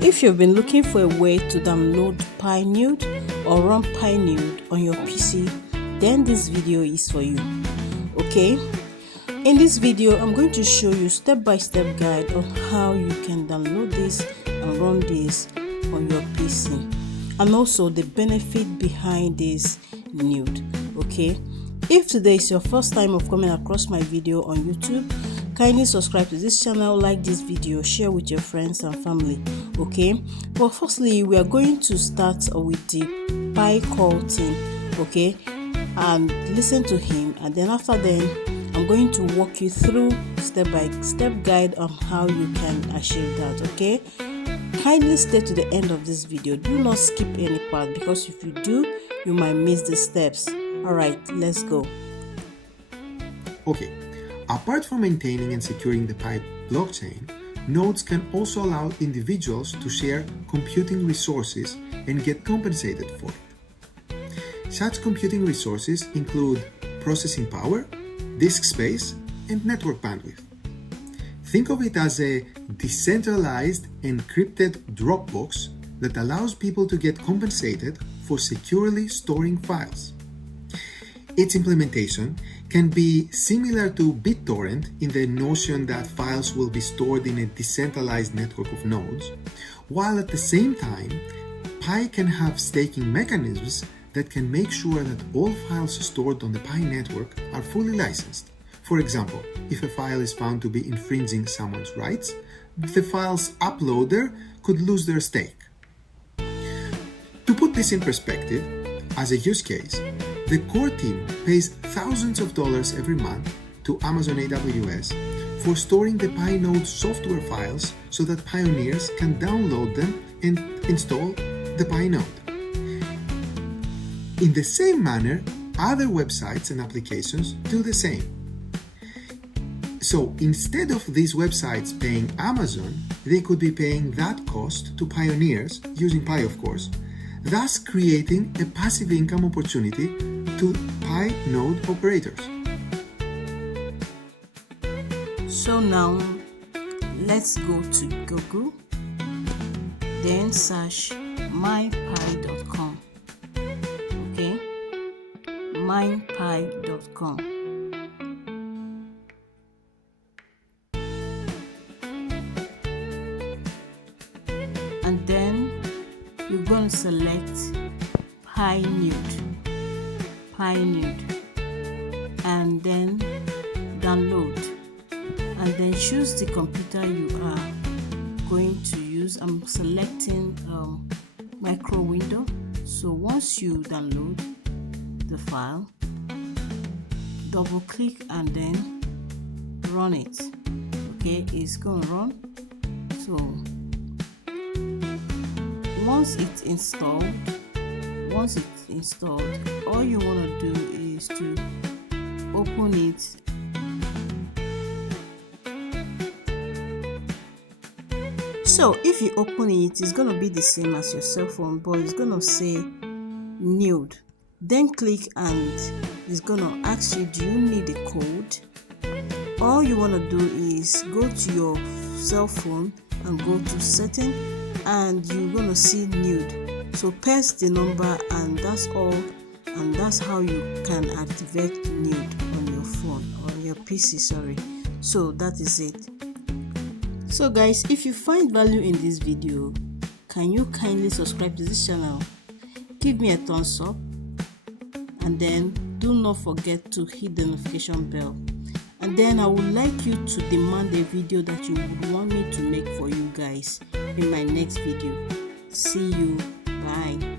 If you've been looking for a way to download PiNetwork or run PiNetwork on your PC, then this video is for you. Okay, in this video I'm going to show you step-by-step guide on how you can download this and run this on your PC, and also the benefit behind this nude. Okay, if today is your first time of coming across my video on YouTube, kindly subscribe to this channel, like this video, share with your friends and family. Okay, but firstly we are going to start with the PiCall team, okay, and listen to him, and then after then I'm going to walk you through step-by-step guide on how you can achieve that. Okay, kindly stay to the end of this video, do not skip any part, because if you do you might miss the steps. All right, let's go. Okay, apart from maintaining and securing the Pi blockchain, nodes can also allow individuals to share computing resources and get compensated for it. Such computing resources include processing power, disk space, and network bandwidth. Think of it as a decentralized, encrypted Dropbox that allows people to get compensated for securely storing files. Its implementation can be similar to BitTorrent in the notion that files will be stored in a decentralized network of nodes, while at the same time, Pi can have staking mechanisms that can make sure that all files stored on the Pi network are fully licensed. For example, if a file is found to be infringing someone's rights, the file's uploader could lose their stake. To put this in perspective, as a use case, the core team pays thousands of dollars every month to Amazon AWS for storing the Pi node software files so that pioneers can download them and install the Pi node. In the same manner, other websites and applications do the same. So instead of these websites paying Amazon, they could be paying that cost to pioneers, using Pi of course, thus creating a passive income opportunity to Pi node operators. So now let's go to Google, then search mypi.com. Okay, mypi.com. And then you're going to select PiNetwork, and then download, and then choose the computer you are going to use. I'm selecting micro window. So once you download the file, double click and then run it. Okay, it's going to run. So once it's installed, all you want to do is to open it. So if you open it, it's going to be the same as your cell phone, but it's going to say nude. Then click and it's going to ask you, do you need a code? All you want to do is go to your cell phone and go to setting, and you're going to see nude. So paste the number, and that's all, and that's how you can activate nude on your phone or on your PC, sorry. So that is it. So guys, if you find value in this video, can you kindly subscribe to this channel, give me a thumbs up, and then do not forget to hit the notification bell. And then I would like you to demand a video that you would want me to make for you guys in my next video. See you. Bye.